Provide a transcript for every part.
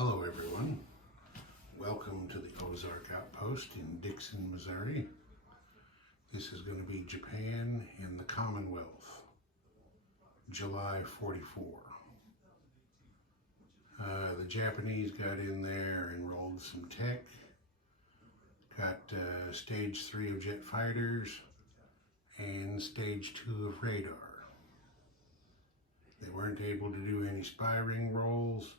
Hello everyone, welcome to the Ozark Outpost in Dixon, Missouri. This is going to be Japan and the Commonwealth, July 44. The Japanese got in there and rolled some tech, got stage 3 of jet fighters and stage 2 of radar. They weren't able to do any spy ring rolls.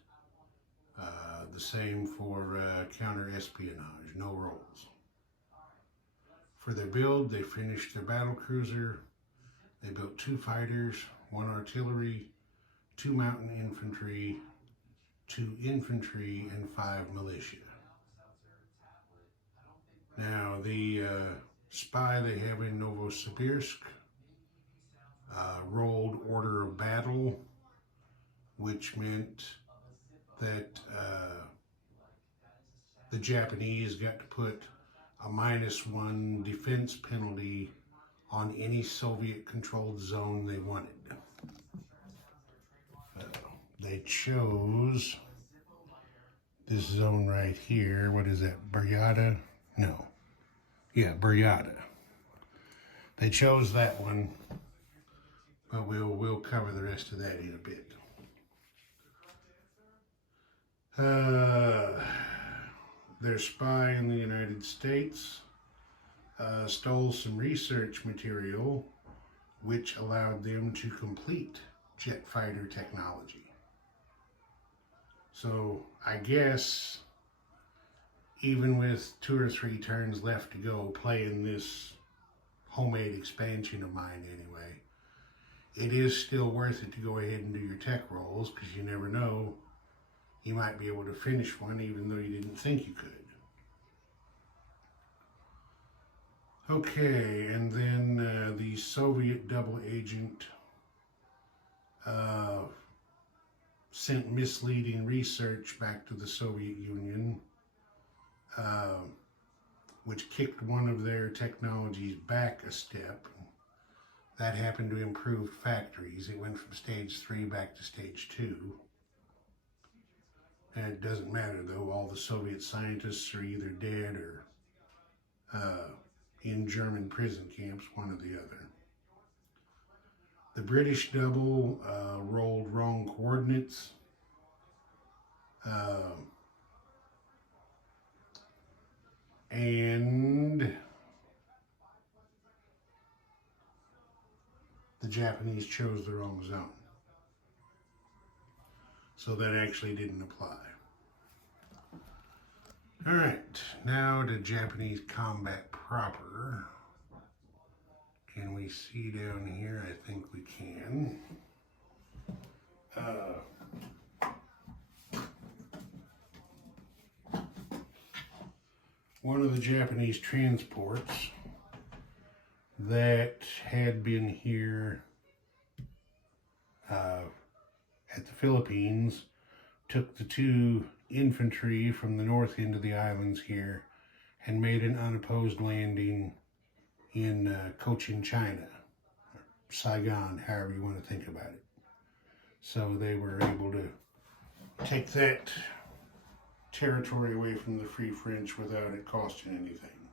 The same for counter-espionage, no rolls. For their build, they finished their battle cruiser. They built 2 fighters, 1 artillery, 2 mountain infantry, 2 infantry, and 5 militia. Now, the spy they have in Novosibirsk rolled order of battle, which meant that the Japanese got to put a -1 defense penalty on any Soviet-controlled zone they wanted. They chose this zone right here. What is that, Buryata? No. Yeah, Buryata. They chose that one, but we'll cover the rest of that in a bit. Their spy in the United States stole some research material which allowed them to complete jet fighter technology. So I guess even with 2 or 3 turns left to go playing this homemade expansion of mine anyway, it is still worth it to go ahead and do your tech rolls, because you never know, you might be able to finish one even though you didn't think you could. Okay, and then the Soviet double agent sent misleading research back to the Soviet Union, which kicked one of their technologies back a step. That happened to improve factories. It went from stage 3 back to stage 2. And it doesn't matter though, all the Soviet scientists are either dead or in German prison camps, one or the other. The British double rolled wrong coordinates. And the Japanese chose the wrong zone. So that actually didn't apply. All right, now to Japanese combat proper. Can we see down here? I think we can. One of the Japanese transports that had been here at the Philippines took the 2 infantry from the north end of the islands here and made an unopposed landing in Cochin, China, or Saigon, however you want to think about it. So they were able to take that territory away from the Free French without it costing anything.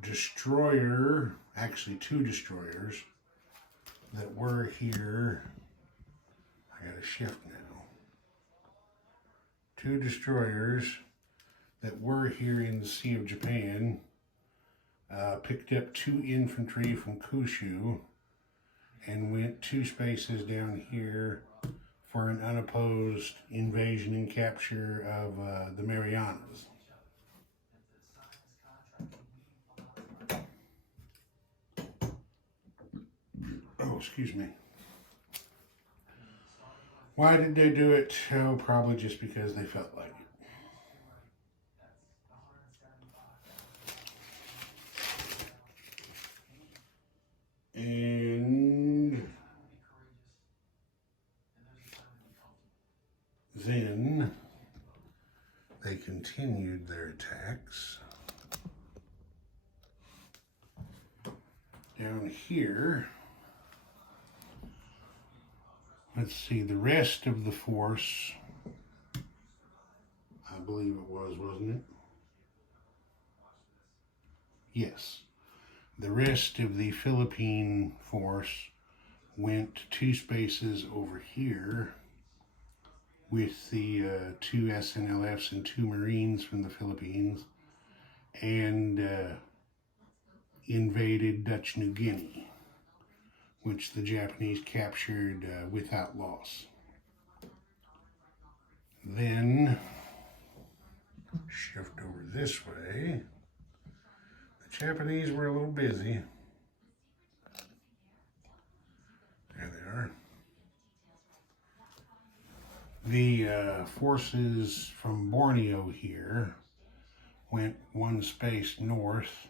Destroyer, actually 2 destroyers that were here. I got to shift now. 2 destroyers that were here in the Sea of Japan picked up 2 infantry from Kyushu and went 2 spaces down here for an unopposed invasion and capture of the Marianas. Oh, excuse me. Why did they do it? Oh, probably just because they felt like it. And then they continued their attacks. Down here, let's see, the rest of the force, I believe it was, wasn't it? Yes. The rest of the Philippine force went 2 spaces over here with the 2 SNLFs and 2 Marines from the Philippines, and invaded Dutch New Guinea, which the Japanese captured without loss. Then, shift over this way. The Japanese were a little busy. There they are. The forces from Borneo here went 1 space north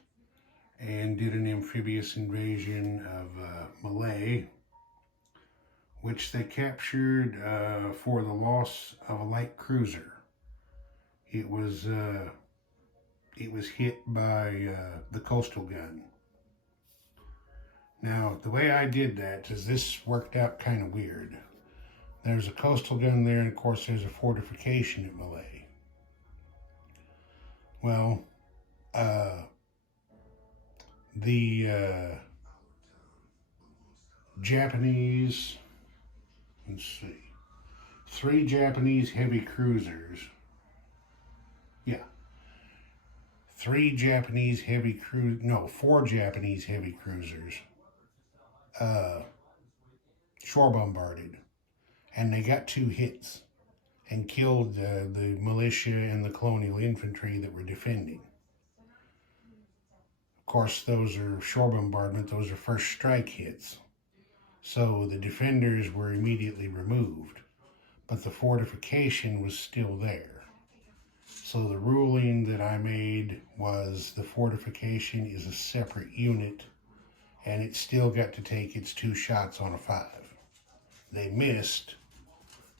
and did an amphibious invasion of Malay, which they captured for the loss of a light cruiser. It was hit by the coastal gun. Now, the way I did that is this worked out kind of weird. There's a coastal gun there, and of course there's a fortification at Malay. Well, the Japanese, let's see, 3 Japanese heavy cruisers. Yeah. 4 Japanese heavy cruisers shore bombarded, and they got 2 hits and killed the militia and the colonial infantry that were defending. Of course, those are shore bombardment, those are first strike hits. So the defenders were immediately removed, but the fortification was still there. So the ruling that I made was the fortification is a separate unit, and it still got to take its 2 shots on a 5. They missed,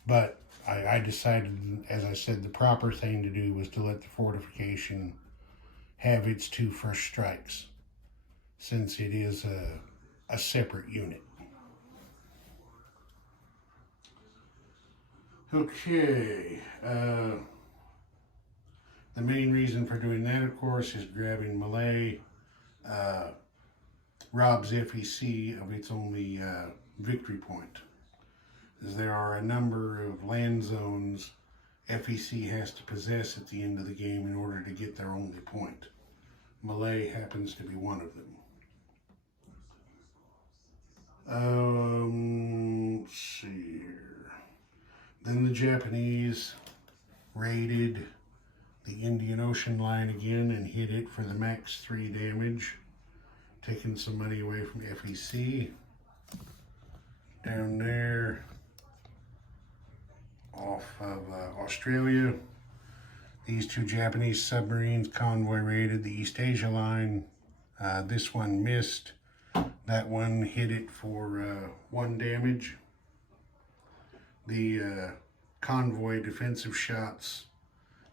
but I decided, as I said, the proper thing to do was to let the fortification have its 2 first strikes, since it is a separate unit. Okay, the main reason for doing that, of course, is grabbing Malay robs FEC of its only victory point, as there are a number of land zones FEC has to possess at the end of the game in order to get their only point. Malay happens to be one of them. Let's see here. Then the Japanese raided the Indian Ocean line again and hit it for the max 3 damage, taking some money away from FEC. Down there, off of Australia, these 2 Japanese submarines convoy raided the East Asia line. This one missed. That one hit it for 1 damage. The convoy defensive shots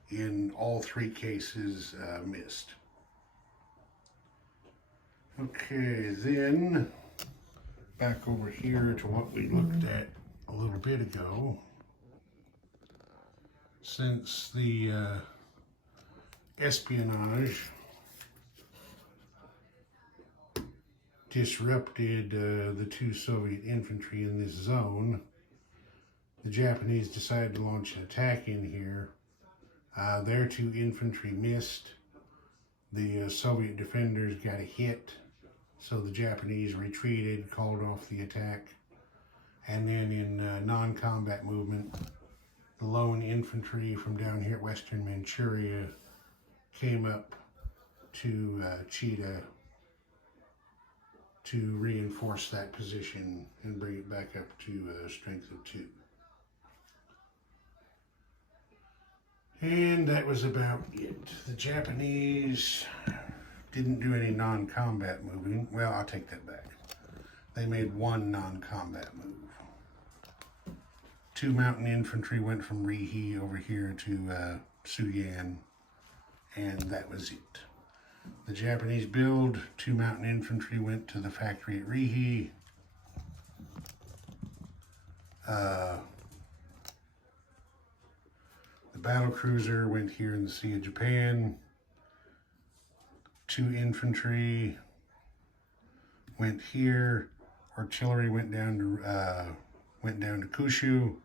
in all 3 cases missed. Okay, then back over here to what we looked at a little bit ago. Since the espionage disrupted the 2 Soviet infantry in this zone, the Japanese decided to launch an attack in here. Their 2 infantry missed. The Soviet defenders got a hit, so the Japanese retreated, called off the attack, and then in non-combat movement, the lone infantry from down here at Western Manchuria came up to Cheetah to reinforce that position and bring it back up to strength of 2. And that was about it. The Japanese didn't do any non-combat moving. Well, I'll take that back. They made 1 non-combat move. 2 mountain infantry went from Rihe over here to Suyan, and that was it. The Japanese build, 2 mountain infantry went to the factory at Rihe. The battle cruiser went here in the Sea of Japan. 2 infantry went here. Artillery went down to Kyushu.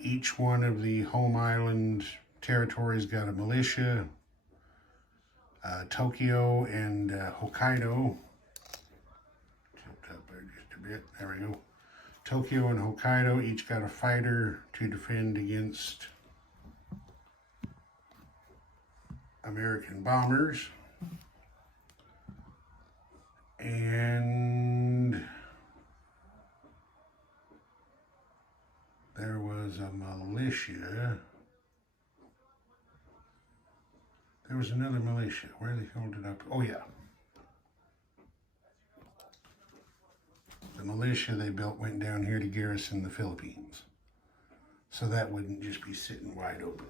Each one of the home island territories got a militia. Tokyo and Hokkaido. Tilt up there just a bit. There we go. Tokyo and Hokkaido each got a fighter to defend against American bombers. And there was a militia. There was another militia. Where they held it up? Oh, yeah. The militia they built went down here to garrison the Philippines. So that wouldn't just be sitting wide open.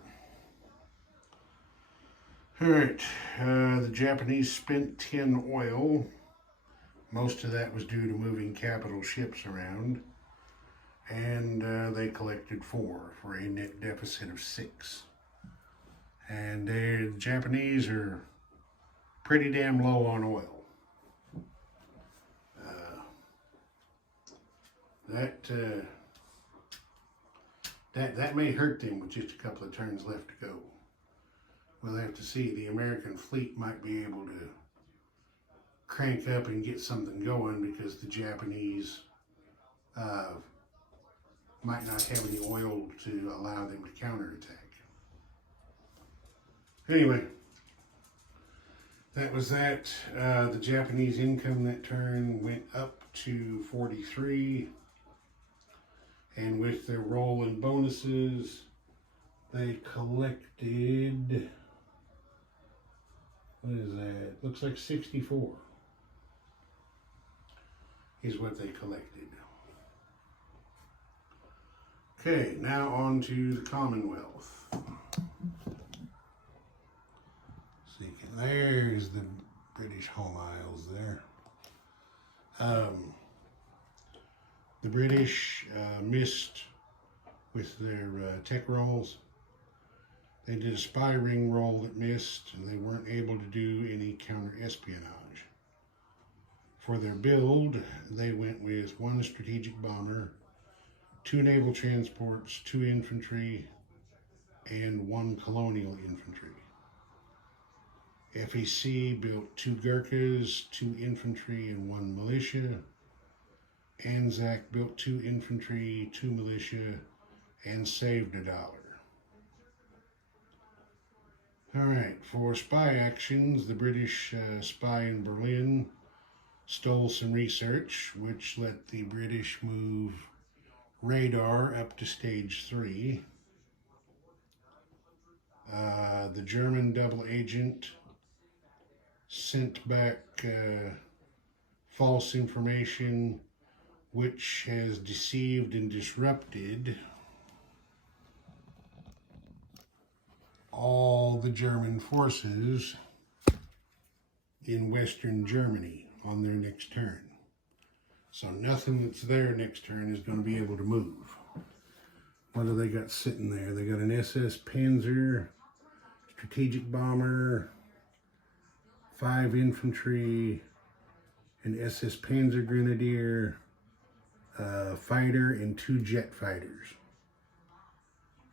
All right. The Japanese spent 10 oil. Most of that was due to moving capital ships around. And they collected 4 for a net deficit of 6. And the Japanese are pretty damn low on oil. That may hurt them with just a couple of turns left to go. We'll have to see. The American fleet might be able to crank up and get something going because the Japanese might not have any oil to allow them to counterattack. Anyway, that was that. The Japanese income that turn went up to 43. And with their roll and bonuses, they collected, what is that? Looks like 64 is what they collected. Okay, now on to the Commonwealth. See, there's the British Home Isles there. The British missed with their tech rolls. They did a spy ring roll that missed, and they weren't able to do any counter-espionage. For their build, they went with 1 strategic bomber, 2 naval transports, 2 infantry, and 1 colonial infantry. FEC built 2 Gurkhas, 2 infantry, and 1 militia. Anzac built 2 infantry, 2 militia, and saved $1. Alright, for spy actions, the British spy in Berlin stole some research, which let the British move radar up to stage 3. The German double agent sent back false information which has deceived and disrupted all the German forces in Western Germany on their next turn. So nothing that's there next turn is going to be able to move. What do they got sitting there? They got an SS Panzer, strategic bomber, 5 infantry, an SS Panzer Grenadier, fighter, and 2 jet fighters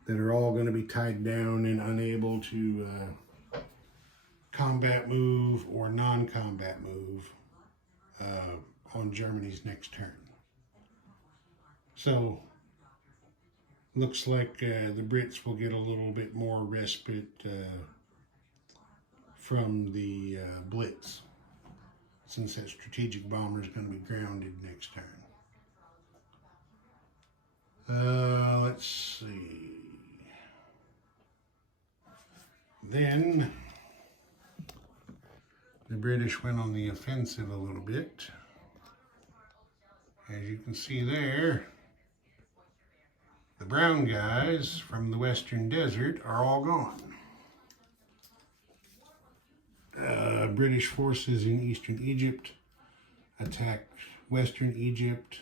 that are all going to be tied down and unable to combat move or non-combat move on Germany's next turn. So looks like the Brits will get a little bit more respite from the Blitz, since that strategic bomber is going to be grounded next turn. Let's see. Then the British went on the offensive a little bit. As you can see there, the brown guys from the Western Desert are all gone. British forces in Eastern Egypt attacked Western Egypt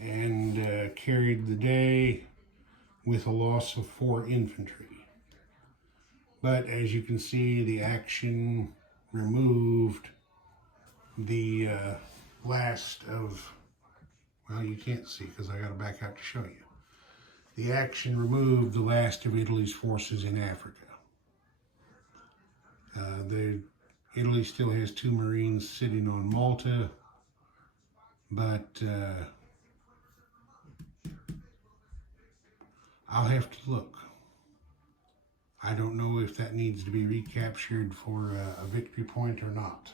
and carried the day with a loss of 4 infantry. But as you can see, the action removed the last of, well, you can't see because I got to back out to show you. The action removed the last of Italy's forces in Africa. Italy still has 2 Marines sitting on Malta, but I'll have to look. I don't know if that needs to be recaptured for a victory point or not.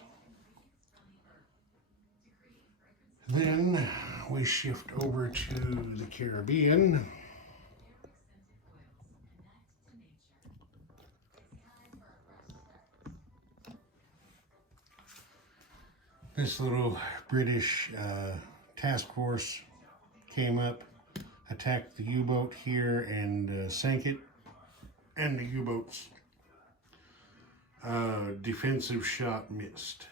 Then we shift over to the Caribbean. This little British task force came up, attacked the U-boat here and sank it. And the U-boat's defensive shot missed.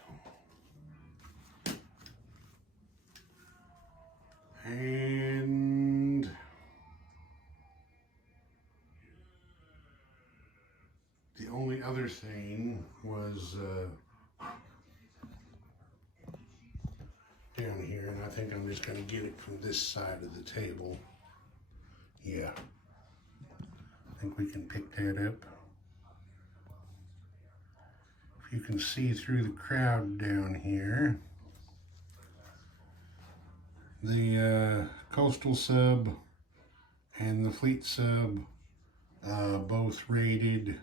And the only other thing was down here, and I think I'm just going to get it from this side of the table. Yeah, I think we can pick that up. If you can see through the crowd down here, the coastal sub and the fleet sub both raided.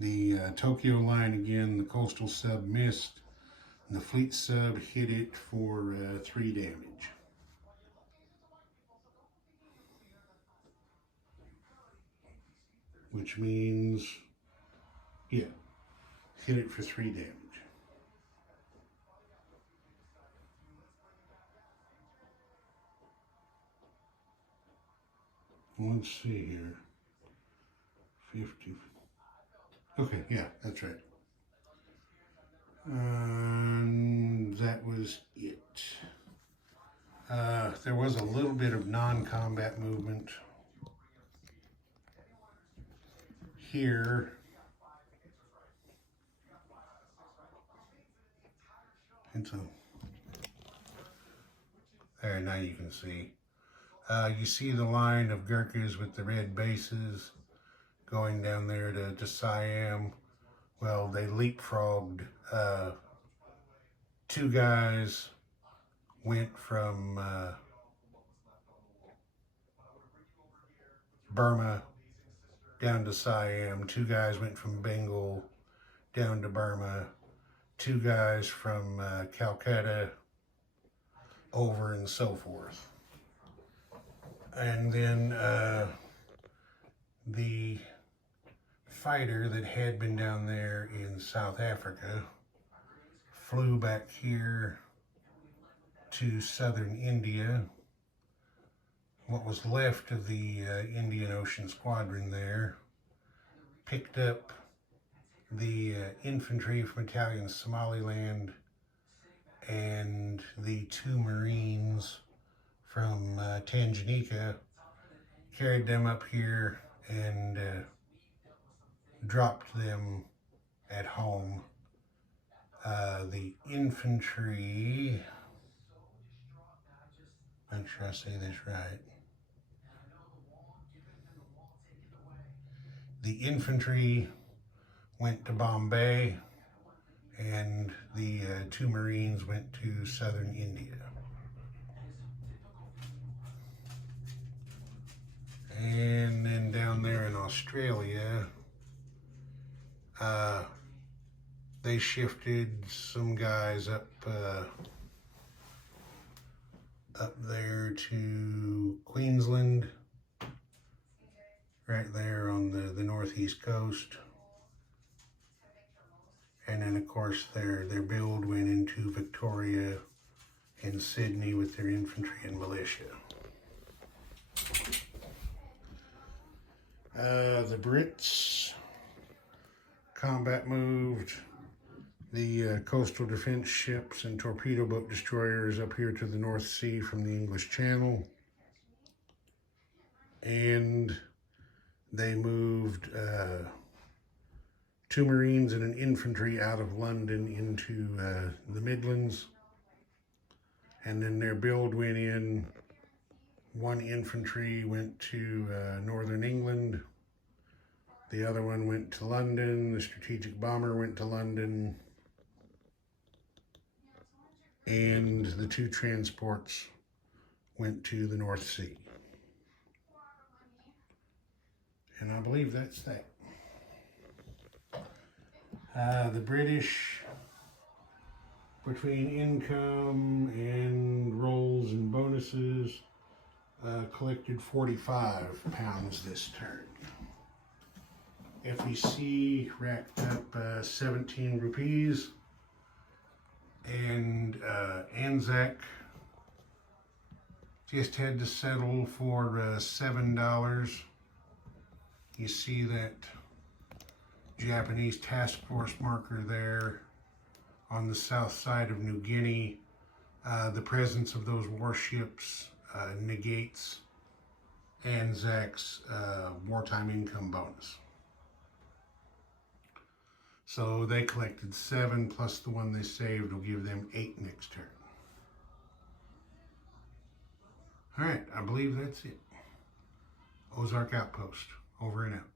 The Tokyo line again, the coastal sub missed, and the fleet sub hit it for 3 damage. Which means, yeah, hit it for 3 damage. Let's see here. 50. Okay, yeah, that's right. And that was it. There was a little bit of non-combat movement here. And so, there, now you can see. You see the line of Gurkhas with the red bases going down there to Siam. Well, they leapfrogged. 2 guys went from Burma down to Siam. 2 guys went from Bengal down to Burma. 2 guys from Calcutta over, and so forth. And then the fighter that had been down there in South Africa flew back here to southern India. What was left of the Indian Ocean Squadron there picked up the infantry from Italian Somaliland and the 2 Marines from Tanganyika, carried them up here and dropped them at home. The infantry, make sure I say this right. The infantry went to Bombay, and the 2 Marines went to southern India. And then down there in Australia, they shifted some guys up there to Queensland, right there on the northeast coast. And then of course their build went into Victoria and Sydney with their infantry and militia. The Brits combat moved the coastal defense ships and torpedo boat destroyers up here to the North Sea from the English Channel. And they moved 2 Marines and an infantry out of London into the Midlands. And then their build went in. 1 infantry went to northern England. The other one went to London. The strategic bomber went to London. And the 2 transports went to the North Sea. And I believe that's that. The British, between income and rolls and bonuses, collected 45 pounds this turn. FEC racked up 17 rupees. And Anzac just had to settle for $7. You see that Japanese task force marker there on the south side of New Guinea. The presence of those warships negates Anzac's wartime income bonus. So they collected 7 plus the one they saved will give them 8 next turn. All right, I believe that's it. Ozark Outpost, over and out.